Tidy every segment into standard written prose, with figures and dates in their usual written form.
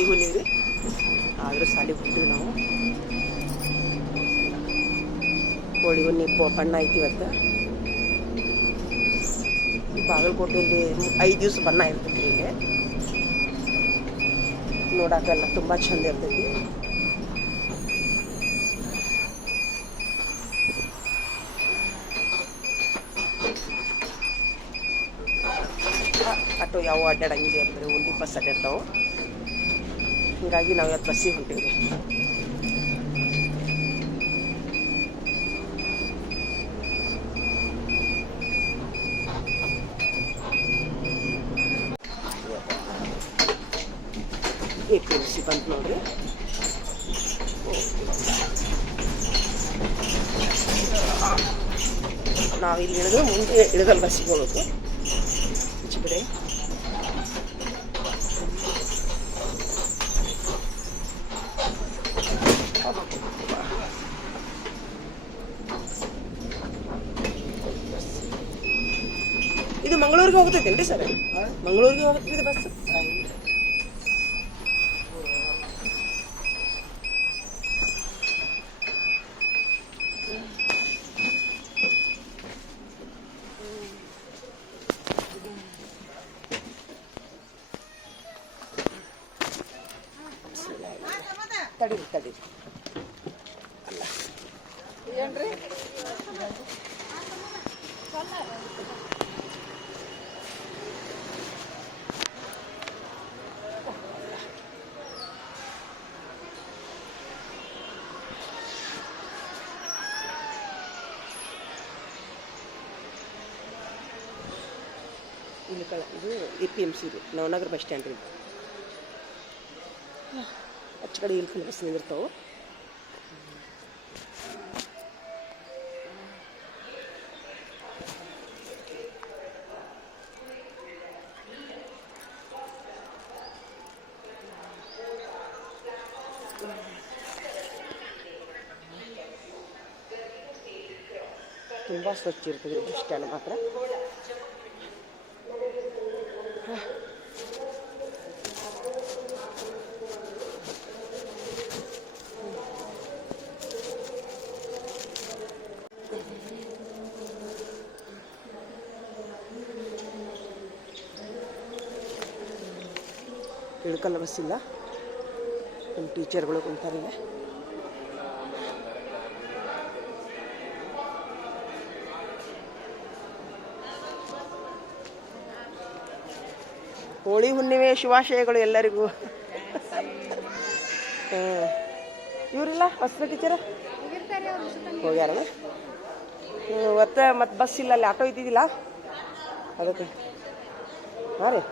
ಹೋಳಿ ಹುಣ್ಣಿ ರೀ, ಆದರೂ ಸಾಲಿಗೆ ಬಿಟ್ಟಿವಿ ನಾವು. ಹೋಳಿ ಹುಣ್ಣಿ ಬಣ್ಣ ಐತಿ ಇವತ್ತು. ಬಾಗಲಕೋಟೆಯಲ್ಲಿ 5 ದಿವಸ ಬಣ್ಣ ಇರ್ತೈತಿ. ಇಲ್ಲಿ ನೋಡೋಕ್ಕೆಲ್ಲ ತುಂಬ ಚಂದ ಇರ್ತೈತಿ. ಆಟೋ ಯಾವ ಅಡ್ಡಾಡಂಗಿದೆ ಅಂದರೆ ಒಂದು ಬಸ್ ಅಡ್ಡಾಡ್ತಾವೆ. ಹೀಗಾಗಿ ನಾವು ಇವತ್ತು ಬಸ್ಸಿಗೆ ಹೊಂಟೀವಿ ರೀ. APMC ಬಂತು ನೋಡ್ರಿ. ನಾವು ಇಲ್ಲಿ ಇಳಿದು ಮುಂದೆ ಇಳಗಲ್ ಬಸ್ಸಿಗೆ ಹೋಗೋದು. ಬಿಡೆ ಇದು ಮಂಗಳೂರಿಗೆ ಹೋಗ್ತೈತೇನ್ರಿ ಸರ್? ಮಂಗಳೂರಿಗೆ ಹೋಗ್ತೈತಿ ಬಸ್. ತಡಿ ಅಲ್ಲ ಏನ್ರಿ ಇಲ್ಲಿ ಇದು APMC ರೀ, ನವನಗರ ಬಸ್ ಸ್ಟ್ಯಾಂಡ್ ರೀ. ಅಚ್ಚ ಕಡೆ ಇಲ್ಕಲ್ ಬಸ್ ನಿಂದಿರ್ತಾವೆ. ತುಂಬ ಸ್ವಚ್ಛ ಇರ್ತದೆ ಬಸ್ ಸ್ಟ್ಯಾಂಡ್ ಮಾತ್ರ. ಇಳ್ಕಲ್ಲ ಬಸ್ ಇಲ್ಲ, ನಮ್ಮ ಟೀಚರ್ಗಳು ಕುಂತಾರಿಲ್ಲ. ಹೋಳಿ ಹುಣ್ಣಿಮೆ ಶುಭಾಶಯಗಳು ಎಲ್ಲರಿಗೂ. ಇವರಿಲ್ಲ ಹೊಸ ಟೀಚರ್ ಹೋಗ್ಯಾರ. ಮತ್ತೆ ಬಸ್ ಇಲ್ಲ, ಅಲ್ಲಿ ಆಟೋ ಇದ್ದಿದ್ದಿಲ್ಲ ಅದಕ್ಕೆ. ಹಾಂ ರೀ,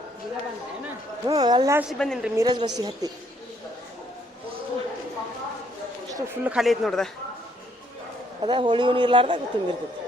ಅಲ್ಲಿ ಹಾಸಿ ಬಂದೀನಿ ರೀ, ಮೀರಾಜ್ ಬಸ್ಸಿಗೆ ಹತ್ತಿ. ಅಷ್ಟು ಫುಲ್ ಖಾಲಿ ಐತೆ ನೋಡ್ದೆ. ಅದೇ ಹೋಳಿ ಹುಣ್ಣಿ ಇರ್ಲಾರ್ದಾಗ ತುಂಬಿರ್ತೈತಿ.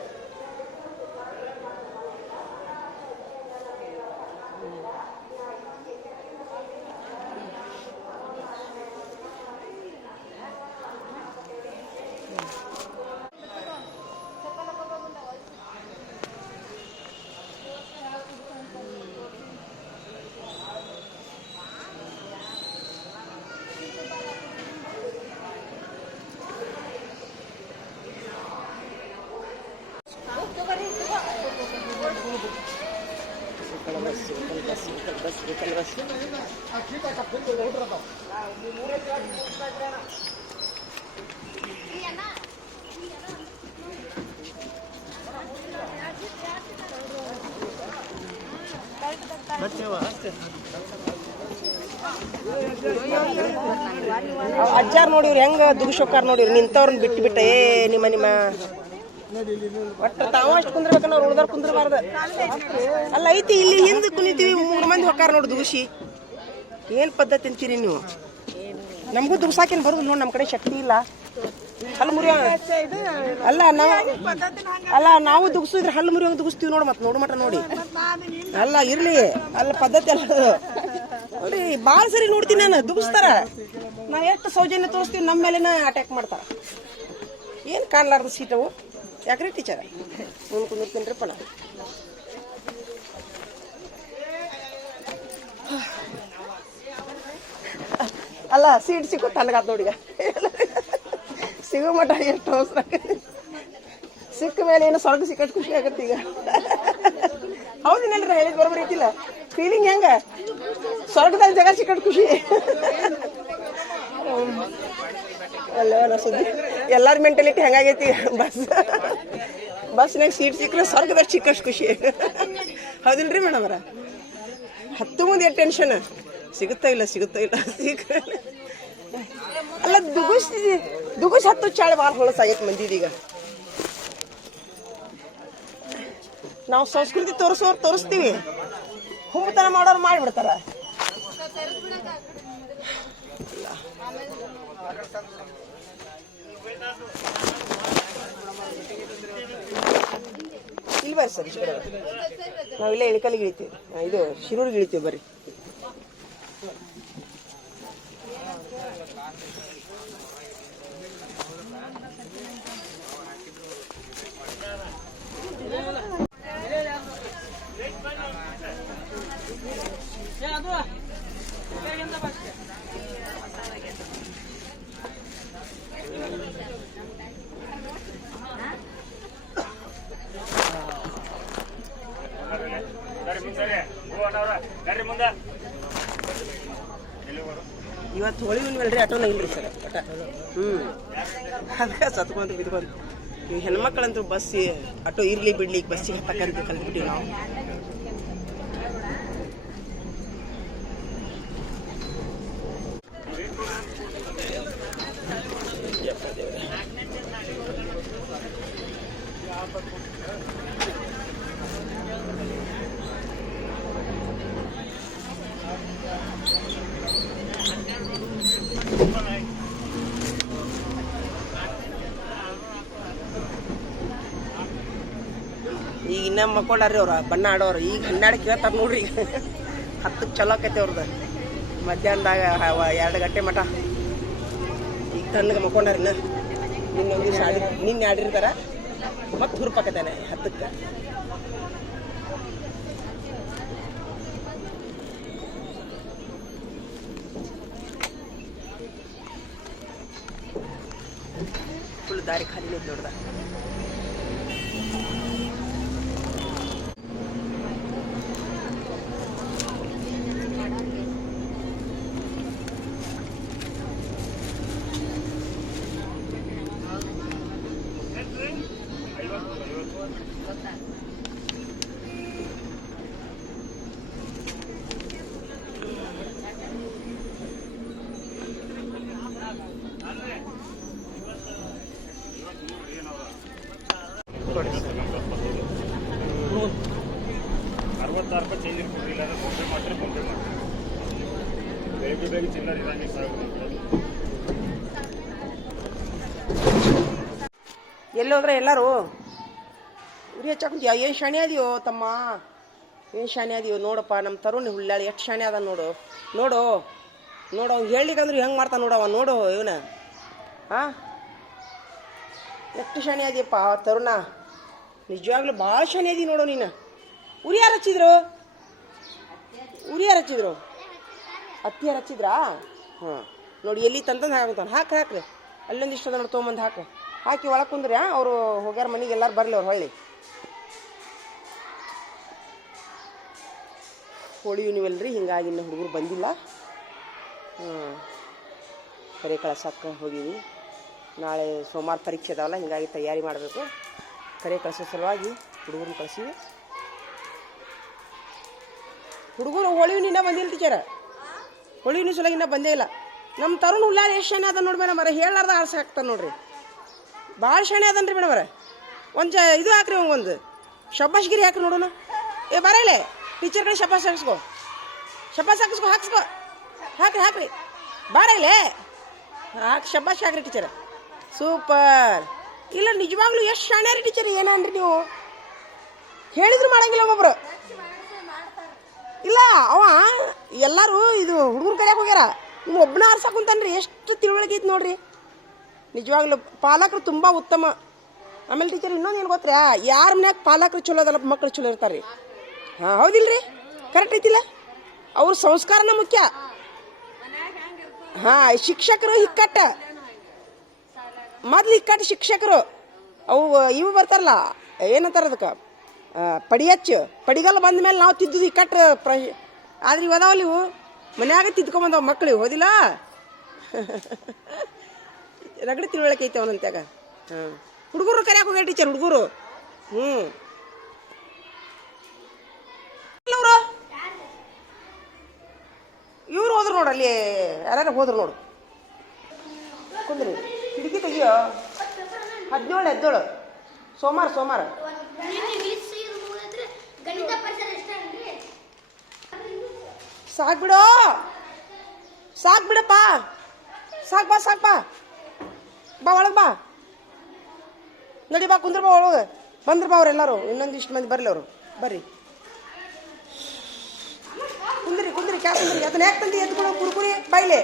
ಅಜ್ಜಾರ್ ನೋಡಿವ್ರಿ ಹೆಂಗ ದುಗ್ಶೋಕಾರ ನೋಡಿವ್ರಿ, ನಿಂತವ್ರನ್ನ ಬಿಟ್ಟು ಬಿಟ್ಟ ನಿಮ್ಮ ಒಟ್ಟು ತಾವ ಅಷ್ಟು ಕುಂದ್ರಬೇಕ, ನಾವು ಉಳ್ದವ್ರು ಕುಂದ್ರಬಾರ್ದ. ಅಲ್ಲ ಐತಿ ಇಲ್ಲಿ ಹಿಂದೆ ಕುಣಿತೀವಿ, 3 ಮಂದಿ ಹೊಕ್ಕಾರ ನೋಡಿ ದುಗ್ಸಿ. ಏನ್ ಪದ್ಧತಿ ಅಂತೀರಿ ನೀವು? ನಮಗೂ ದುಗ್ಸಾಕೇನು ಬರುದಿಲ್ಲ ನೋಡಿ, ನಮ್ಮ ಕಡೆ ಶಕ್ತಿ ಇಲ್ಲ. ಹಲ್ಲು ಮುರಿಯೋ ನಾವು ದುಗ್ಸಿದ್ರೆ ಹಲ್ಲು ಮುರಿಯೋ ದುಗಿಸ್ತೀವಿ ನೋಡಿ. ಮತ್ತೆ ನೋಡು ಮಟ ನೋಡಿ ಅಲ್ಲ ಇರ್ಲಿ, ಅಲ್ಲ ಪದ್ಧತಿ ಅಲ್ಲ ನೋಡ್ರಿ. ಭಾಳ ಸರಿ ನೋಡ್ತೀನಿ ನಾನು, ದುಗಿಸ್ತಾರ. ನಾವು ಎಷ್ಟು ಸೌಜನ್ಯ ತೋರಿಸ್ತೀವಿ, ನಮ್ಮ ಮೇಲೆನ ಅಟ್ಯಾಕ್ ಮಾಡ್ತಾರ. ಏನು ಕಾಣ್ಲಾರ್ದು ಸೀಟವು ಯಾಕ್ರಿ ಟೀಚರ್? ಮುಂದೆ ಕುಂದಿರ್ತೀನಿರಿಪ್ಪ ನಾ. ಅಲ್ಲ ಸೀಟ್ ಸಿಕ್ಕೋ ತನಗಾತ್ ನೋಡಿಗ ಸಿಗೋ ಮಟ ಎಷ್ಟು ಅವಸರ ಸಿಕ್ಕ ಮೇಲೆ ಏನು ಸ್ವರ್ಗ ಸಿಕ್ಕಷ್ಟು ಖುಷಿ ಆಗತ್ತೆ ಈಗ. ಹೌದಿನಲ್ರಿ ನಾ ಹೇಳಿದ್ ಬರೋಬ್ಬರಿ ಐತಿಲ್ಲ? ಫೀಲಿಂಗ್ ಹೆಂಗ ಸ್ವರ್ಗದಲ್ಲಿ ಜಾಗ ಸಿಕ್ಕಟ್ಟು ಖುಷಿ ಅಲ್ಲ ನಾ ಸುದ್ದಿ ಎಲ್ಲಾರ ಮೆಂಟಾಲಿಟಿ ಹೆಂಗಾಗೈತಿ. ಬಸ್ನಾಗ ಸೀಟ್ ಸಿಕ್ಕರೆ ಸ್ವರ್ಗದಲ್ಲಿ ಸಿಕ್ಕಷ್ಟು ಖುಷಿ. ಹೌದಿಲ್ರಿ ಮೇಡಮ್ ಅವರ? ಹತ್ತು ಮುಂದೆ ಎಷ್ಟು ಟೆನ್ಷನ್, ಸಿಗುತ್ತಾ ಇಲ್ಲ ಅಲ್ಲ ದುಗುಸ್ ಹತ್ತು ಚಾಳೆ ಭಾಳ ಹೊಳಸಾಗೈತೆ ಮಂದಿದೀಗ. ನಾವು ಸಂಸ್ಕೃತಿ ತೋರಿಸ್ತೀವಿ, ಹುಮ್ಮತನ ಮಾಡೋರು ಮಾಡಿಬಿಡ್ತಾರ. ಇಲ್ಲಿ ಬರ್ರಿ ಸರ್, ನಾವಿಲ್ಲೇ ಇಳಿಕಲ್ಲಿಗೆ ಇಳಿತೀವಿ, ಇದು ಶಿರೂರಿಗೆ ಇಳಿತೀವಿ ಬರ್ರಿ. ಇವತ್ತು ಹೋಳಿ ಹುಣ್ಣಿಮೆ ಆಟೋನ ಇಲ್ರಿ ಸರ್ ಒಟ್ಟ. ಅದಕ್ಕೆ ಸತ್ಕೊಂಡು ಬಿದ್ಕೊಂಡು ಈ ಹೆಣ್ಮಕ್ಳಂತೂ ಬಸ್ ಆಟೋ ಇರ್ಲಿ ಬಿಡ್ಲಿ ಬಸ್ಸಿಗೆ ಹತ್ತಕ್ಕಂತ ಕಲ್ತ್ಬಿಟ್ಟಿವಿ ನಾವು. ಈಗ ಇನ್ನ ಮಕ್ಕೊಂಡಾರ್ರಿ ಅವ್ರ ಬಣ್ಣ ಆಡೋರು. ಈಗ 12 ಕೇಳ್ತಾರ ನೋಡ್ರಿ. 10ಕ್ಕೆ ಚಲೋ ಆಕೈತಿ ಅವ್ರದ್ದು. ಮಧ್ಯಾಹ್ನದಾಗ 2 ಗಂಟೆ ಮಟ ಈಗ ತಣ್ಣಗೆ ಮಕ್ಕೊಂಡಾರಿ. ನಿನ್ನೊಂದು ದಿವಸ ನಿನ್ನೆ ಆಡಿರ್ತಾರ, ಮತ್ತೆ ಹುರುಪಾಕೈತಾನೆ 10ಕ್ಕೆ. ಫುಲ್ ದಾರಿ ಖಾಲಿ ನೋಡ್ದ. ಎಲ್ಲೋದ್ರೆ ಎಲ್ಲರೂ ಉರಿ ಹಚ್ಚಾಕುಂತೀಯ? ಏನು ಶಾಣೆ ಅದೀಯೋ ತಮ್ಮ, ಏನು ಶಾಣೆ ಅದೀಯೋ ನೋಡಪ್ಪ. ನಮ್ಮ ತರುಣ್ ಹುಳ್ಳಾಳಿ ಎಷ್ಟು ಶಾಣೆ ಅದ ನೋಡು. ಅವ್ನು ಹೇಳಿಕಂದ್ರೆ ಹೆಂಗೆ ಮಾಡ್ತಾನೆ ನೋಡವ. ನೋಡು ಇವನ ಎಷ್ಟು ಶಾಣೆ ಅದೀಯಪ್ಪ ತರುಣ. ನಿಜವಾಗ್ಲೂ ಭಾಳ ಶಾಣೆ ಅದಿ ನೋಡು ನೀನು. ಉರಿ ಯಾರು ಹಚ್ಚಿದ್ರು? ಅತ್ತಿ ಯಾರು ಹಚ್ಚಿದ್ರಾ? ನೋಡಿ ಎಲ್ಲಿ ತಂತಂದು ಹಾಕಂತಾನೆ. ಹಾಕ್ರಿ ಅಲ್ಲೊಂದಿಷ್ಟು ಅದ ನೋಡಿ, ತೊಗೊಂಬಂದು ಹಾಕಿ ಒಳಗೆ ಕುಂದ್ರಿ. ಅವರು ಹೋಗ್ಯಾರ ಮನೆಗೆ, ಎಲ್ಲರೂ ಬರಲಿ ಅವ್ರು ಹೊಳ್ಳಿ. ಹೋಳಿ ಹುಣ್ಣಿಮೆಲ್ರಿ, ಹಿಂಗಾಗಿ ಇನ್ನು ಹುಡುಗರು ಬಂದಿಲ್ಲ. ಕರೆ ಕಳ್ಸಕ್ಕೆ ಹೋಗಿವಿ. ನಾಳೆ ಸೋಮವಾರ ಪರೀಕ್ಷೆ ಅದಾವಲ್ಲ, ಹಿಂಗಾಗಿ ತಯಾರಿ ಮಾಡಬೇಕು. ಕರೆ ಕಳ್ಸೋ ಸಲುವಾಗಿ ಹುಡುಗರನ್ನ ಕಳಿಸಿವಿ. ಹುಡುಗರು ಹೋಳಿ ಹುಣ್ಣಿಮೆ ಬಂದಿಲ್ಲ ಟೀಚರ. ಹೋಳಿ ಹುಣ್ಣಿಮೆ ಸಲ ಇನ್ನೂ ಬಂದೇ ಇಲ್ಲ. ನಮ್ಮ ತರುಣ್ ಹುಲ್ಲಾರಿ ಎಷ್ಟು ಶಾಣೆ ಅದ ನೋಡಿ ಮೇಡಮ್. ಹೇಳಾರ್ದ ಆರ್ಸಿ ಹಾಕ್ತಾನೆ ನೋಡ್ರಿ. ಭಾಳ ಶಾಣೆ ಅದನ್ರಿ ಮೇಡಮ್. ಒಂದು ಇದು ಹಾಕ್ರಿ, ಒಂದು ಶಬ್ಬಾಷ್ಗಿರಿ ಹಾಕ್ರಿ ನೋಡೋಣ. ಬರಲ್ಲ ಟೀಚರ್ ಕಡೆ ಶಬ್ಬಾಸ್ ಹಾಕಿಸ್ಕೊ ಹಾಕ್ರಿ ಬಾರಲ್ಲೇ ಶಬ್ಬಾಸ್ ಹಾಕ್ರಿ ಟೀಚರ್. ಸೂಪರ್. ಇಲ್ಲ ನಿಜವಾಗ್ಲೂ ಎಷ್ಟು ಶಾಣೆ ರೀ ಟೀಚರ್. ಏನನ್ರಿ ನೀವು ಹೇಳಿದ್ರು ಮಾಡಂಗಿಲ್ಲ ಒಬ್ಬೊಬ್ರು. ಇಲ್ಲ ಅವ ಎಲ್ಲರೂ ಇದು ಹುಡುಗರು ಕರೆಯಕ್ಕೆ ಹೋಗ್ಯಾರ, ನಿಮ್ಮ ಒಬ್ಬನ ಆರ್ಸಾಕುಂತಾನ್ರಿ. ಎಷ್ಟು ತಿಳುವಳಿಕೆ ಐತಿ ನೋಡ್ರಿ. ನಿಜವಾಗ್ಲೂ ಪಾಲಕರು ತುಂಬ ಉತ್ತಮ. ಆಮೇಲೆ ಟೀಚರ್ ಇನ್ನೊಂದು ಏನು ಗೊತ್ತಾ, ಯಾರ ಮನ್ಯಾಗ ಪಾಲಕರು ಚಲೋ ಅದಲ್ಲ ಮಕ್ಕಳು ಚಲೋ ಇರ್ತಾರೆ ರೀ. ಹೌದಿಲ್ರಿ? ಕರೆಕ್ಟ್ ಐತಿಲ್ಲ? ಅವ್ರ ಸಂಸ್ಕಾರನ ಮುಖ್ಯ. ಶಿಕ್ಷಕರು ಹಿಕ್ಕಟ್ಟ ಮೊದ್ಲು ಹಿಕ್ಕಟ್ಟು ಶಿಕ್ಷಕರು ಅವು ಇವು ಬರ್ತಾರಲ್ಲ ಏನಂತಾರ ಅದಕ್ಕೆ ಪಡಿಗಲ್ಲ ಬಂದ ಮೇಲೆ ನಾವು ತಿದ್ದುದು ಹಿಕ್ಕಟ್ಟು ಆದ್ರೆ ಇವು ಅದಾವಲ್ಲ ಇವು ಮನ್ಯಾಗ ತಿದ್ಕೊಂಬಂದವ ಮಕ್ಕಳು ಹೋದಿಲ್ಲ ರಗಡೆ ತಿಳುವಳಿಕೆ ಐತೆ ಅವನಂತ್ಯಾಗ ಹುಡುಗರು ಕರ್ಯಾಕ ಹೋಗ್ಯಾರ ಟೀಚರ್ ಹುಡುಗರು ಇವ್ರು ಹೋದ್ರು ನೋಡು ಅಲ್ಲಿ ಯಾರು ಹೋದ್ರು ನೋಡು ಕುಂದ್ರಿ ಕಿಟಕಿ ತೆಗಿಯೋ 17 ಎದ್ದೋಳು ಸೋಮವಾರ ಸಾಕ್ ಬಿಡಪ್ಪ ಸಾಕ್ ಬಾ ಒಳಗೆ ಬಾ ನಡಿ ಬಾ ಕುಂದ್ರ ಬಾ ಒಳಗೆ ಬಂದ್ರ ಬಾ ಅವ್ರೆಲ್ಲರೂ ಇನ್ನೊಂದಿಷ್ಟು ಮಂದಿ ಬರಲಿ ಅವರು ಬರ್ರಿ ಕುಂದ್ರಿ ಕ್ಯಾ ಕುಂದ್ರಿ ಅದನ್ನ ಯಾಕೆ ತಂದು ಎತ್ಕೊಳ್ಳೋ ಕುರುಕುರಿ ಬಾಯ್ಲೆ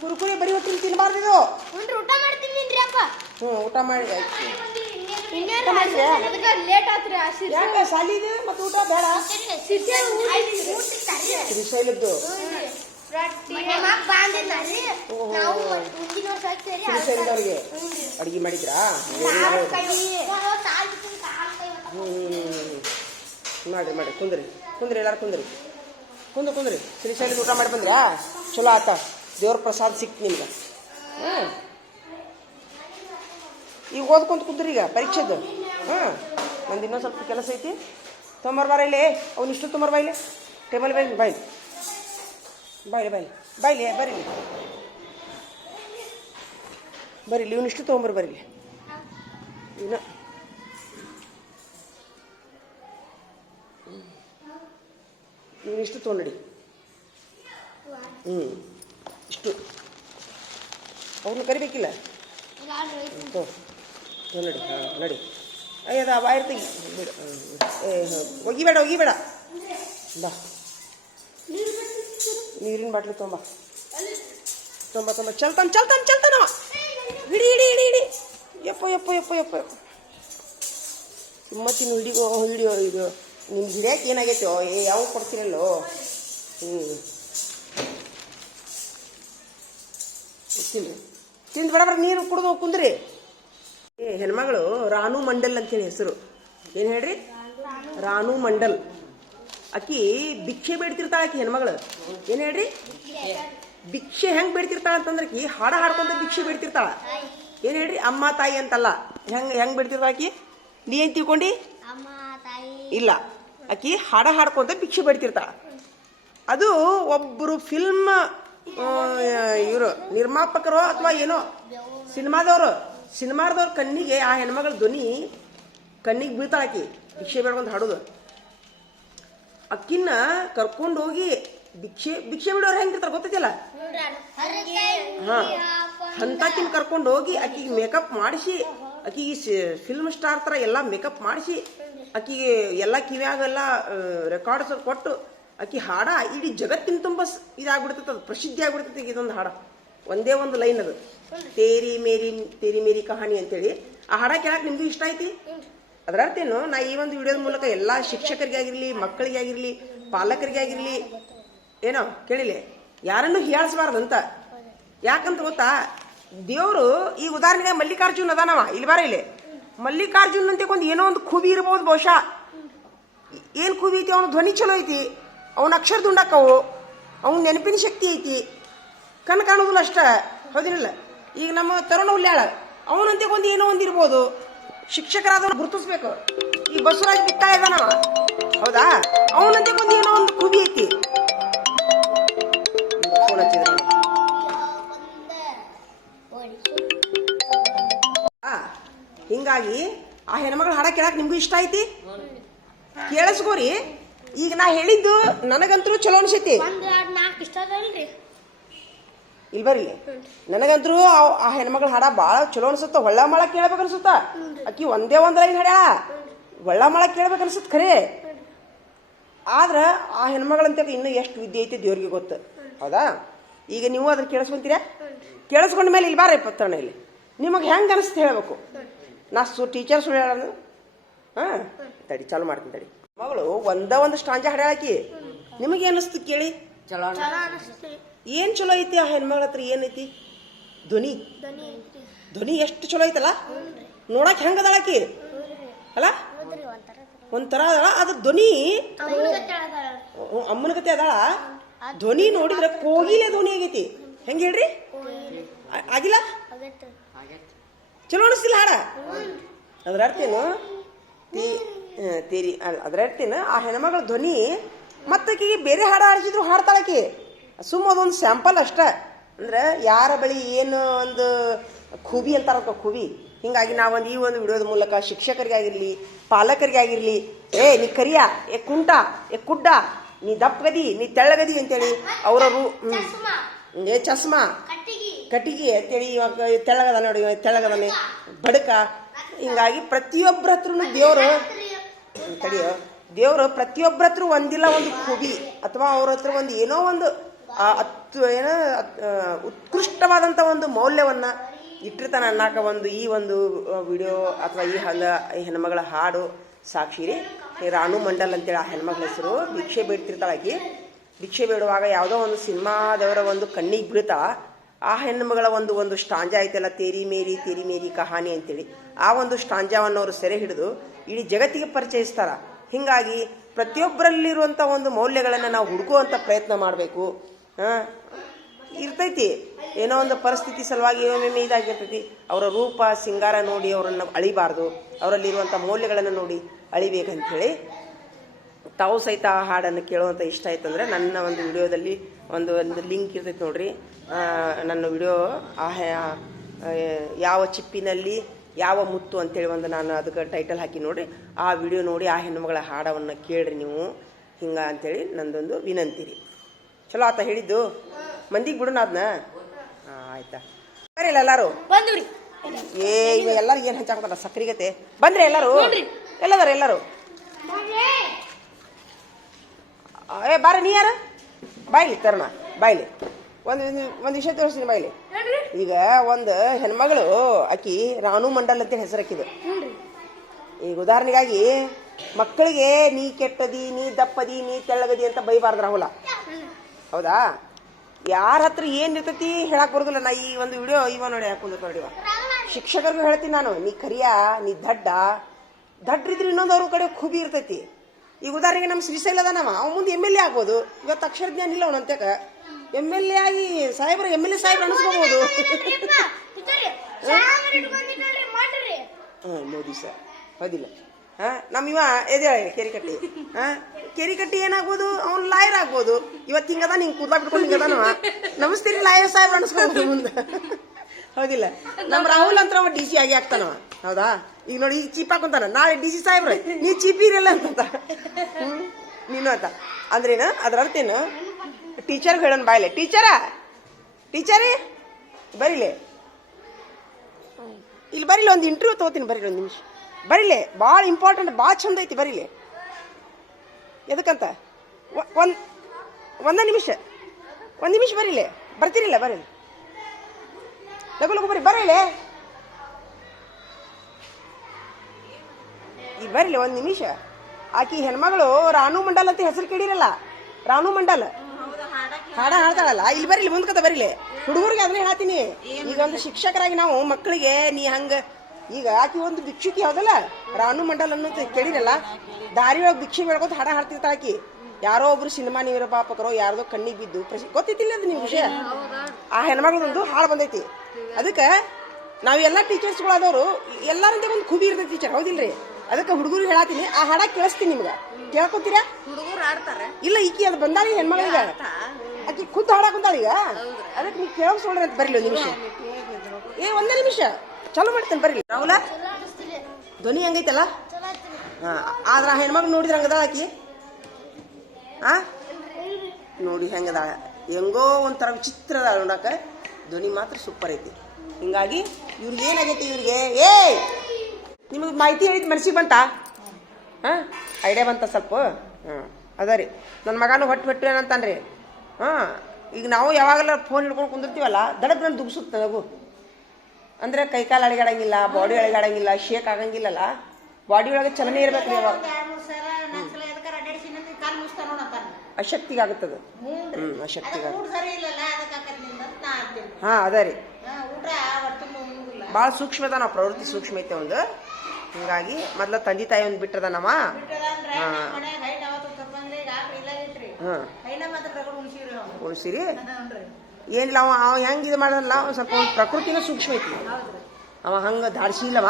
ಕುರುಕುರಿ ಬರೀ ಹೊತ್ತಿನ ತಿನ್ನಬಾರ್ದು ಊಟ ಮಾಡಿ ಯಾಕೆ ಸಾಲಿದು ಮತ್ತು ಊಟ ಬೇಡ ಶ್ರೀಶೈಲದ್ದು ಶ್ರೀಶೈಲದವ್ರಿಗೆ ಅಡುಗೆ ಮಾಡಿದ್ರಾ ಮಾಡಿ ಕುಂದ್ರಿ ಎಲ್ಲಾರು ಕುಂದ್ರಿ ಶ್ರೀಶೈಲದ ಊಟ ಮಾಡಿ ಬಂದ್ರಾ ಚಲೋ ಆತ ದೇವ್ರ ಪ್ರಸಾದ ಸಿಕ್ತು ನಿಮ್ಗೆ ಈಗ ಓದ್ಕೊಂತ ಕುಂದ್ರಿ ಈಗ ಪರೀಕ್ಷೆದ್ದು ನಂದು ಇನ್ನೊಂದು ಸ್ವಲ್ಪ ಕೆಲಸ ಐತಿ ತೊಂಬರ್ಬಾರ ಇಲ್ಲಿ ಅವನಿಷ್ಟು ತೊಂಬರ್ಬಾ ಇಲ್ಲಿ ಟೇಬಲ್ ಬಾಯ್ಲಿ ಬರೀಲಿ ಇವನಿಷ್ಟು ತೊಗೊಂಬರ್ಬರಿಲಿ ಇನ್ನು ಇವನಿಷ್ಟು ತೊಗೊಂಡಿ ಇಷ್ಟು ಅವ್ರನ್ನ ಕರಿಬೇಕಿಲ್ಲ ನಡಿ ನಡಿ ಅಯ್ಯದ ಬಾಯರ್ ತೆಗಿ ಒಗಿಬೇಡ ಬಾ ನೀರಿನ ಬಾಟ್ಲಿ ತೊಂಬ ಚಲ್ತಾನ ಹಿಡಿ ಯಪ್ಪ ಮತ್ತಿನ ಹಿಡಿಯೋ ಇದು ನಿಮ್ಗೆ ಹಿಡಿಯಕ್ಕೆ ಏನಾಗೈತೋ ಯಾವ ಕೊಡ್ತೀರಲ್ಲೋ ತಿಂದು ಬಡ ನೀರು ಕುಡಿದು ಕುಂದ್ರಿ ಹೆಣ್ಮಗಳು ರಾನು ಮಂಡಲ್ ಅಂತೇಳಿ ಹೆಸರು ಏನು ಹೇಳ್ರಿ ರಾನು ಮಂಡಲ್ ಆಕಿ ಭಿಕ್ಷೆ ಬೇಡ್ತಿರ್ತಾಳ ಆಕಿ ಹೆಣ್ಮಗಳು ಏನು ಹೇಳ್ರಿ ಭಿಕ್ಷೆ ಹೆಂಗೆ ಬೇಡ್ತಿರ್ತಾಳ ಅಂತಂದ್ರೆ ಆಕಿ ಹಾಡ ಹಾಡ್ಕೊಂತ ಭಿಕ್ಷೆ ಬೇಡ್ತಿರ್ತಾಳ ಏನು ಹೇಳ್ರಿ ಅಮ್ಮ ತಾಯಿ ಅಂತಲ್ಲ ಹೆಂಗೆ ಬೇಡ್ತಿರ್ತಾಳ ಆಕಿ ನೀ ಏನು ತಿಳ್ಕೊಂಡಿ ಇಲ್ಲ ಆಕಿ ಹಾಡ ಹಾಡ್ಕೊಂತ ಭಿಕ್ಷೆ ಬೇಡ್ತಿರ್ತಾಳ ಅದು ಒಬ್ಬರು ಫಿಲ್ಮ್ ಇವರು ನಿರ್ಮಾಪಕರು ಅಥವಾ ಏನೋ ಸಿನಿಮಾದವ್ರ ಕಣ್ಣಿಗೆ ಆ ಹೆಣ್ಮಗಳ ಧ್ವನಿ ಕಣ್ಣಿಗೆ ಬೀಳ್ತಾಳಾಕಿ ಭಿಕ್ಷೆ ಬೇಡ್ಕೊಂತ ಹಾಡೋದು ಅಕ್ಕಿನ್ನ ಕರ್ಕೊಂಡು ಹೋಗಿ ಭಿಕ್ಷೆ ಬಿಡೋರು ಹೆಂಗಿರ್ತಾರ ಗೊತ್ತೈತಿಲ್ಲ ಅಂತಾಕಿನ ಕರ್ಕೊಂಡು ಹೋಗಿ ಆಕಿಗೆ ಮೇಕಪ್ ಮಾಡಿಸಿ ಆಕಿಗೆ ಫಿಲ್ಮ್ ಸ್ಟಾರ್ ಥರ ಎಲ್ಲ ಮೇಕಪ್ ಮಾಡಿಸಿ ಆಕಿಗೆ ಎಲ್ಲ ಕಿವ್ಯಾಗೆಲ್ಲ ರೆಕಾರ್ಡ್ಸ್ ಕೊಟ್ಟು ಆಕಿ ಹಾಡ ಇಡೀ ಜಗತ್ತಿನ ತುಂಬ ಇದಾಗ್ಬಿಡ್ತೈತೆ ಅದು ಪ್ರಸಿದ್ಧಿ ಆಗ್ಬಿಡ್ತೈತಿ ಇದೊಂದು ಹಾಡ ಒಂದೇ ಒಂದು ಲೈನ್ ಅದು ತೇರಿ ಮೇರಿ ಕಹಾನಿ ಅಂತೇಳಿ ಆ ಹಾಡ ಕೇಳಕ್ಕೆ ನಿಮ್ದು ಇಷ್ಟ ಐತಿ ಅದರ ಅರ್ಥ ಏನು ನಾ ಈ ಒಂದು ವಿಡಿಯೋದ ಮೂಲಕ ಎಲ್ಲ ಶಿಕ್ಷಕರಿಗೆ ಆಗಿರಲಿ ಮಕ್ಕಳಿಗೆ ಆಗಿರಲಿ ಪಾಲಕರಿಗೆ ಆಗಿರಲಿ ಏನೋ ಕೇಳಿಲೆ ಯಾರನ್ನು ಹೀಯಾಳಿಸಬಾರ್ದಂತ ಯಾಕಂತ ಗೊತ್ತಾ ದೇವರು ಈ ಉದಾಹರಣೆಗೆ ಮಲ್ಲಿಕಾರ್ಜುನ್ ಅದಾನವ ಇಲ್ಲಿ ಬಾರ ಇಲ್ಲಿ ಮಲ್ಲಿಕಾರ್ಜುನ್ ಅಂತ ಏನೋ ಒಂದು ಖೂಬಿ ಇರ್ಬೋದು ಬಹುಶಃ ಏನು ಖೂಬಿ ಐತಿ ಅವನ ಧ್ವನಿ ಚಲೋ ಐತಿ ಅವನ ಅಕ್ಷರ ದುಂಡಕ್ಕವು ಅವನ ನೆನಪಿನ ಶಕ್ತಿ ಐತಿ ಕಣ್ಣು ಕಾಣೋದಿಲ್ಲ ಅಷ್ಟ ಹೌದಿಲ್ಲ ಈಗ ನಮ್ಮ ತರುಣ ಹುಲ್ಯಾಳ ಅವನಂತೆ ಒಂದು ಏನೋ ಒಂದಿರ್ಬೋದು ಶಿಕ್ಷಕರಾದವ್ರು ಗುರುತಿಸ್ಬೇಕು ಈ ಬಸವರಾಜ್ ಬಿತ್ತಾ ಇದ್ದಾನವ ಹೌದಾ ಅವನಂತೆ ಒಂದು ಏನೋ ಒಂದು ಖೂಬಿ ಐತಿ ಹಿಂಗಾಗಿ ಆ ಹೆಣ್ಮಗಳು ಹಾಡ ಕೇಳಕ್ ನಿಮ್ಗೂ ಇಷ್ಟ ಐತಿ ಕೇಳಿಸ್ಕೋರಿ ಈಗ ನಾ ಹೇಳಿದ್ದು ನನಗಂತೂ ಚಲೋ ಅನ್ಸೈತಿ ಇಲ್ಲಿ ಬರ್ರಿ ನನಗಂತೂ ಆ ಹೆಣ್ಮಗಳ ಹಾಡ ಭಾಳ ಚಲೋ ಅನ್ಸುತ್ತ ಹೊಳ್ಳ ಮಾಳ ಕೇಳ್ಬೇಕು ಅನ್ಸುತ್ತ ಅಕ್ಕಿ ಒಂದೇ ಒಂದು ಲೈನ್ ಹಾಡ್ಯಾಳ ಹೊಳ್ಳ ಮಾಳ ಕೇಳ್ಬೇಕು ಅನ್ಸುತ್ತ ಖರೆ ಆದ್ರ ಆ ಹೆಣ್ಮಗಳಂತ ಇನ್ನೂ ಎಷ್ಟು ವಿದ್ಯೆ ಐತಿ ದೇವ್ರಿಗೆ ಗೊತ್ತು ಹೌದಾ ಈಗ ನೀವು ಅದನ್ನ ಕೇಳಿಸ್ಕೊಂತೀರಾ ಕೇಳಿಸ್ಕೊಂಡ ಮೇಲೆ ಇಲ್ಲಿ ಬಾರ ಪತ್ತಣ್ಣ ಇಲ್ಲಿ ನಿಮಗೆ ಹೆಂಗೆ ಅನಿಸ್ತು ಹೇಳಬೇಕು ನಾ ಟೀಚರ್ ಸುಳ್ಳು ಹೇಳೋದು ತಡಿ ಚಾಲು ಮಾಡ್ತೀನಿ ತಡಿ ಮಗಳು ಒಂದು ಸ್ಟಾಂಜ ಹಾಡ್ಯಾಕಿ ನಿಮಗೆ ಅನಿಸ್ತು ಕೇಳಿ ಏನ್ ಚಲೋ ಐತಿ ಆ ಹೆಣ್ಮಗಳ ಹತ್ರ ಏನೈತಿ ಧ್ವನಿ ಧ್ವನಿ ಎಷ್ಟು ಚಲೋ ಐತಲ್ಲ ನೋಡಕ್ ಹೆಂಗದಾಳಕಿ ಅಲ್ಲ ಒಂಥರ ಅದಳ ಅದ್ರ ಧ್ವನಿ ಅಮ್ಮನ ಗತೆ ಅದಾಳ ಧ್ವನಿ ನೋಡಿದ್ರೆ ಕೋಗಿಲೆ ಧ್ವನಿ ಆಗೈತಿ ಹೆಂಗ ಹೇಳ್ರಿ ಆಗಿಲ್ಲ ಚಲೋ ಅನಿಸ್ತಿಲ್ಲ ಹಾಡ ಅದ್ರ ಅರ್ಥೇನು ತೇರಿ ಅದ್ರ ಅರ್ಥೇನು ಆ ಹೆಣ್ಮಗಳ ಧ್ವನಿ ಮತ್ತಕೀಗ ಬೇರೆ ಹಾಡ ಹಾಡಿಸಿದ್ರು ಹಾಡ್ತಾಳಕಿ ಸುಮ್ಮ ಅದೊಂದು ಸ್ಯಾಂಪಲ್ ಅಷ್ಟ ಅಂದ್ರೆ ಯಾರ ಬಳಿ ಏನು ಒಂದು ಖೂಬಿ ಅಂತಾರ ಖೂಬಿ ಹಿಂಗಾಗಿ ನಾವೊಂದು ಈ ಒಂದು ವಿಡಿಯೋದ ಮೂಲಕ ಶಿಕ್ಷಕರಿಗಾಗಿರ್ಲಿ ಪಾಲಕರಿಗಾಗಿರ್ಲಿ ನೀ ಕರಿಯ ಕುಂಟ ಕುಡ್ಡ ನೀ ದಪ್ಪಗದಿ ನೀ ತೆಳ್ಳಗದಿ ಅಂತೇಳಿ ಅವರವರು ಚಸ್ಮಾ ಕಟ್ಟಿಗೆ ಅಂತೇಳಿ ಇವಾಗ ತೆಳ್ಳಗದ ನೋಡಿ ತೆಳ್ಳಗದಾನೆ ಬಡಕ ಹಿಂಗಾಗಿ ಪ್ರತಿಯೊಬ್ಬರ ಹತ್ರನು ದೇವರು ಪ್ರತಿಯೊಬ್ಬರ ಹತ್ರ ಒಂದಿಲ್ಲ ಒಂದು ಖೂಬಿ ಅಥವಾ ಅವ್ರ ಹತ್ರ ಒಂದು ಏನೋ ಒಂದು ಉತ್ಕೃಷ್ಟವಾದಂಥ ಒಂದು ಮೌಲ್ಯವನ್ನ ಇಟ್ಟಿರ್ತಾನೆ ಅನ್ನಕ ಒಂದು ಈ ಒಂದು ವಿಡಿಯೋ ಅಥವಾ ಈ ಹೆಣ್ಮಗಳ ಹಾಡು ಸಾಕ್ಷಿ ರೀ ರಾಣು ಮಂಡಲ್ ಅಂತೇಳಿ ಆ ಹೆಣ್ಮಗಳ ಹೆಸರು ಭಿಕ್ಷೆ ಬೇಡ್ತಿರ್ತಾಳಾಕಿ ಭಿಕ್ಷೆ ಬೇಡುವಾಗ ಯಾವುದೋ ಒಂದು ಸಿನಿಮಾದವರ ಒಂದು ಕಣ್ಣಿಗೆ ಬೀಳ್ತಾ ಆ ಹೆಣ್ಮಗಳ ಒಂದು ಸ್ಟಾಂಜಾ ಐತಲ್ಲ ತೇರಿ ಮೇರಿ ಕಹಾನಿ ಅಂತೇಳಿ ಆ ಒಂದು ಸ್ಟಾಂಜಾವನ್ನು ಅವರು ಸೆರೆ ಹಿಡಿದು ಇಡೀ ಜಗತ್ತಿಗೆ ಪರಿಚಯಿಸ್ತಾರ ಹಿಂಗಾಗಿ ಪ್ರತಿಯೊಬ್ಬರಲ್ಲಿರುವಂಥ ಒಂದು ಮೌಲ್ಯಗಳನ್ನು ನಾವು ಹುಡುಕುವಂಥ ಪ್ರಯತ್ನ ಮಾಡಬೇಕು ಇರ್ತೈತಿ ಏನೋ ಒಂದು ಪರಿಸ್ಥಿತಿ ಸಲುವಾಗಿ ಒಮ್ಮೊಮ್ಮೆ ಇದಾಗಿರ್ತೈತಿ ಅವರ ರೂಪ ಸಿಂಗಾರ ನೋಡಿ ಅವರನ್ನು ಅಳಿಬಾರ್ದು ಅವರಲ್ಲಿರುವಂಥ ಮೌಲ್ಯಗಳನ್ನು ನೋಡಿ ಅಳಿಬೇಕಂಥೇಳಿ ತಾವು ಸಹಿತ ಆ ಹಾಡನ್ನು ಕೇಳುವಂಥ ಇಷ್ಟ ಆಯ್ತು ಅಂದರೆ ನನ್ನ ಒಂದು ವಿಡಿಯೋದಲ್ಲಿ ಒಂದು ಲಿಂಕ್ ಇರ್ತೈತೆ ನೋಡ್ರಿ ನನ್ನ ವಿಡಿಯೋ ಯಾವ ಚಿಪ್ಪಿನಲ್ಲಿ ಯಾವ ಮುತ್ತು ಅಂತೇಳಿ ಒಂದು ನಾನು ಅದಕ್ಕೆ ಟೈಟಲ್ ಹಾಕಿ ನೋಡ್ರಿ ಆ ವಿಡಿಯೋ ನೋಡಿ ಆ ಹೆಣ್ಮಗಳ ಹಾಡವನ್ನು ಕೇಳ್ರಿ ನೀವು ಹಿಂಗ ಅಂತೇಳಿ ನಂದೊಂದು ವಿನಂತಿ ರೀ ಚಲೋ ಆತ ಹೇಳಿದ್ದು ಮಂದಿಗೆ ಬಿಡೋಣ ಅದನ್ನ ಆಯ್ತಾ ಬರ್ರಿ ಎಲ್ಲಾರು ಇವ ಎಲ್ಲಾರು ಏನು ಹಂಚಾಕ್ತಾರ ಸಕ್ರಿಗತೆ ಬಂದ್ರಿ ಎಲ್ಲಾರು ಎಲ್ಲದಾರ ಎಲ್ಲಾರು ಬಾರ ನೀ ಯಾರ ಬಾಯ್ಲಿ ತರುಣ ಬಾಯ್ಲಿ ಒಂದು ವಿಷಯ ತೋರಿಸ್ತೀನಿ ಬಾಯ್ಲಿ ಈಗ ಒಂದು ಹೆಣ್ಮಗಳು ಆಕಿ ರಾಣು ಮಂಡಲ್ ಅಂತ ಹೆಸರಾಕಿದ್ದು ಈಗ ಉದಾಹರಣೆಗಾಗಿ ಮಕ್ಕಳಿಗೆ ನೀ ಕೆಟ್ಟದಿ ನೀ ದಪ್ಪದಿ ನೀ ತೆಳ್ಳಗದಿ ಅಂತ ಬೈಬಾರ್ದು ರಾಹುಲ ಹೌದಾ ಯಾರ ಹತ್ರ ಏನ್ ಇರ್ತೈತಿ ಹೇಳಕ್ ಬರೋದಿಲ್ಲ ನಾ ಈ ಒಂದು ವಿಡಿಯೋ ಇವ ನೋಡಿ ಹಾಕೊಂಡು ನೋಡಿವ ಶಿಕ್ಷಕರಿಗೂ ಹೇಳ್ತೀನಿ ನಾನು ನೀ ಕರಿಯ ನೀ ದಡ್ರಿದ್ರೆ ಇನ್ನೊಂದು ಅವ್ರ ಕಡೆ ಖೂಬಿ ಇರ್ತೈತಿ ಈಗ ಉದಾಹರಣೆಗೆ ನಮ್ಮ ಶ್ರೀಶೈಲದ ಅವ ಮುಂದೆ MLA ಆಗ್ಬೋದು ಇವತ್ತು ಅಕ್ಷರ ಜ್ಞಾನ ಇಲ್ಲ ಅವನಂತಕ MLA ಆಗಿ MLA ಸಾಹೇಬ್ರು ಅನಿಸ್ಕೋಬಹುದು ಮೋದಿ ಸರ್ ಹೌದಿಲ್ಲ ನಮ್ಮ ಇವ ಎದೆ ಕೆರಿಕಟ್ಟಿ ಏನಾಗ್ಬೋದು ಅವ್ನು ಲಾಯರ್ ಆಗ್ಬೋದು ಇವತ್ತು ಹಿಂಗದ ನಿಂಗೆ ಕೂದಲ ಬಿಟ್ಕೊಂಡು ಹಿಂಗದಾನವ ನಮಸ್ತೀರಿ ಲಾಯರ್ ಸಾಹೇಬ್ರು ಅನಿಸ್ಕೋಬಹುದು ಮುಂದೆ ಹೌದಿಲ್ಲ ನಮ್ಮ ರಾಹುಲ್ ಅಂತ ಅವ DC ಆಗಿ ಆಗ್ತಾನವ ಹೌದಾ ಈಗ ನೋಡಿ ಈಗ ಚೀಪ್ ಹಾಕೊಂತಾನ ನಾಳೆ DC ಸಾಹೇಬ್ರೆ ನೀ ಚೀಪಿರಲ್ಲ ಅಂತ ನೀನು ಅಂತ ಅಂದ್ರೇನ ಅದ್ರ ಅರ್ಥ ಏನು ಟೀಚರ್ಗೆ ಹೇಳೋಣ ಬಾಯ್ಲೆ ಟೀಚರೇ ಬರೀಲೆ ಇಲ್ಲಿ ಬರೀಲಿ ಒಂದು ಇಂಟರ್ವ್ಯೂ ತಗೋತೀನಿ ಬರೀಲಿ ಒಂದು ನಿಮಿಷ ಬರೀಲೆ ಭಾಳ ಇಂಪಾರ್ಟೆಂಟ್ ಭಾಳ ಚಂದ ಐತಿ ಬರೀಲೆ ಎದಕ್ಕಂತ ಒಂದು ನಿಮಿಷ ಬರೀಲೆ ಬರ್ತೀರಿಲ್ಲ ಬರೀಲಿ ಲಗು ಬರೀಲೆ ಈಗ ಬರೀಲಿ ಒಂದು ನಿಮಿಷ ಆಕಿ ಹೆಣ್ಮಗಳು ರಾಣು ಮಂಡಲ್ ಅಂತ ಹೆಸರು ಕೇಳಿರಲ್ಲ ರಾಣು ಮಂಡಲ್ ಹಾಡ ಹಾಡ್ತಾಳಲ್ಲ ಇಲ್ಲಿ ಬರೀಲಿ ಮುಂದ್ಕತ ಬರೀಲಿ ಹುಡುಗರಿಗೆ ಅದನ್ನೇ ಹೇಳ್ತೀನಿ ಈಗ ಒಂದು ಶಿಕ್ಷಕರಾಗಿ ನಾವು ಮಕ್ಕಳಿಗೆ ನೀ ಹಂಗ ಈಗ ಆಕಿ ಒಂದು ಭಿಕ್ಷುಕಿ ಹೌದಲ್ಲ ರಾಣು ಮಂಡಲ್ ಅನ್ನೋದು ಕೇಳಿರಲ್ಲ ದಾರಿಯೊಳಗೆ ಭಿಕ್ಷೆ ಬೇಡ್ಕೊತ ಹಾಡ ಹಾಡ್ತಿರ್ತಾಳ ಆಕಿ ಯಾರೋ ಒಬ್ರು ಸಿನಿಮಾ ನಿರ್ಮಾಪಕರು ಯಾರ್ದೋ ಕಣ್ಣಿಗೆ ಬಿದ್ದು ಗೊತ್ತಿತ್ತಿಲ್ಲ ಅದು ನೀವು ವಿಷಯ ಆ ಹೆಣ್ಮಗಳೊಂದು ಹಾಡು ಬಂದೈತಿ ಅದಕ್ಕೆ ನಾವೆಲ್ಲ ಟೀಚರ್ಸ್ಗಳಾದವರು ಎಲ್ಲರಿಂದ ಒಂದು ಖೂಬಿ ಇರ್ತೈತಿ ಟೀಚರ್ ಹೌದಿಲ್ರಿ ಅದಕ್ಕೆ ಹುಡುಗರಿಗೆ ಹೇಳತ್ತೀನಿ ಆ ಹಾಡ ಕೇಳಿಸ್ತೀನಿ ನಿಮ್ಗೆ ಕೇಳ್ಕೊತೀರಾ ಹುಡುಗರು ಆಡ್ತಾರೆ ಇಲ್ಲ ಈಕಿ ಅದು ಬಂದಾಳಿ ಹೆಣ್ಮಗಳಿಗೆ ಆಕಿ ಖುದ್ದು ಹಾಡಾಕುಂತಾಳ ಈಗ ಅದಕ್ಕೆ ನೀವು ಕೇಳಿಸ್ಕೊಳ್ರಿ ಅಂತ ಬರಲಿ ಒಂದು ನಿಮಿಷ ಒಂದೇ ನಿಮಿಷ ಚಲೋ ಮಾಡ್ತೇನೆ ಬರಲಿ ರಾಹುಲ ಧ್ವನಿ ಹಂಗೈತಲ್ಲ ಆದ್ರ ಆ ಹೆಣ್ಮಗಳು ನೋಡಿದ್ರೆ ಹಂಗದಾಳ ಆಕಿ ನೋಡಿ ಹೆಂಗದಾಳ ಹೆಂಗೋ ಒಂಥರ ವಿಚಿತ್ರ ಅದಾಳ ನೋಡಾಕ ಧ್ವನಿ ಮಾತ್ರ ಸೂಪರ್ ಐತಿ ಹಿಂಗಾಗಿ ಇವ್ರಿಗೆ ಏನಾಗೈತಿ ಇವ್ರಿಗೆ ನಿಮಗೆ ಮಾಹಿತಿ ಹೇಳಿದ್ ಮನಸ್ಸಿಗೆ ಬಂತ ಐಡಿಯಾ ಬಂತ ಸ್ವಲ್ಪ ಅದ ರೀ ನನ್ನ ಮಗನೂ ಹೊಟ್ಟು ಏನಂತಾನ್ರಿ ಈಗ ನಾವು ಯಾವಾಗೆಲ್ಲ ಫೋನ್ ಹಿಡ್ಕೊಂಡು ಕುಂದಿರ್ತೀವಲ್ಲ ದಡಬ್ರಲ್ಲಿ ದುಗ್ಸುತ್ತೆ ನಗು ಅಂದ್ರೆ ಕೈಕಾಲು ಅಳಿಗಾಡಂಗಿಲ್ಲ ಬಾಡಿ ಅಳಿಗಾಡಂಗಿಲ್ಲ ಶೇಕ್ ಆಗಂಗಿಲ್ಲಲ್ಲ ಬಾಡಿ ಒಳಗೆ ಚಲನೆ ಇರ್ಬೇಕು ಯಾವಾಗ ಅಶಕ್ತಿಗೆ ಆಗುತ್ತದ. ಅಶಕ್ತಿಗೆ ಊಟ ಸರಿ ಇಲ್ಲಲ್ಲ ಅದಕ್ಕೆ ಆಕತ್ ನಿಂದ ನಾ ಅಂತೀನಿ. ಹಾಂ ಅದ ರೀ, ಊಟ ಹೊಟ್ಟೆ ಉಣ್ಣುದಿಲ್ಲ. ಭಾಳ ಸೂಕ್ಷ್ಮ ಅದ, ನಾವು ಪ್ರವೃತ್ತಿ ಸೂಕ್ಷ್ಮ ಐತೆ ಒಂದು. ಹಿಂಗಾಗಿ ಮೊದ್ಲ ತಂದೆ ತಾಯಿ ಒಂದು ಬಿಟ್ಟದ ನಮ್ಮ. ಉಳಿಸಿರಿ ಏನಿಲ್ಲ ಅವ ಹೆಂಗೆ ಇದು ಮಾಡಲ್ಲ, ಒಂದು ಸ್ವಲ್ಪ ಒಂದು ಪ್ರಕೃತಿನೂ ಸೂಕ್ಷ್ಮ ಐತಿ. ಅವ ಹಂಗೆ ಧಾಡಿಸಿಲ್ಲವ.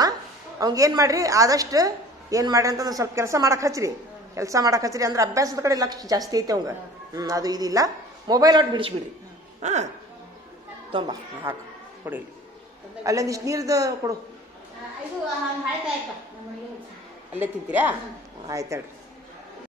ಅವಂಗೇನು ಮಾಡ್ರಿ ಆದಷ್ಟು ಏನು ಮಾಡ್ರಿ ಅಂತಂದ್ರೆ ಸ್ವಲ್ಪ ಕೆಲಸ ಮಾಡಕ್ಕೆ ಹಚ್ಚಿರಿ. ಕೆಲಸ ಮಾಡಕ್ಕೆ ಹಚ್ಚಿರಿ ಅಂದ್ರೆ ಅಭ್ಯಾಸದ ಕಡೆ ಲಕ್ಷ್ಯ ಜಾಸ್ತಿ ಐತೆ ಅವಂಗೆ. ಅದು ಇದಿಲ್ಲ, ಮೊಬೈಲ್ ಒಟ್ಟು ಬಿಡಿಸ್ಬಿಡ್ರಿ. ಹಾಂ ತೊಂಬ ಹಾಕು ಕೊಡಿ, ಅಲ್ಲೊಂದಿಷ್ಟು ನೀರ್ದು ಕೊಡು. ಅಲ್ಲೇ ತಿಂತೀರಾ? ಆಯ್ತು ಹೇಳ್ರಿ.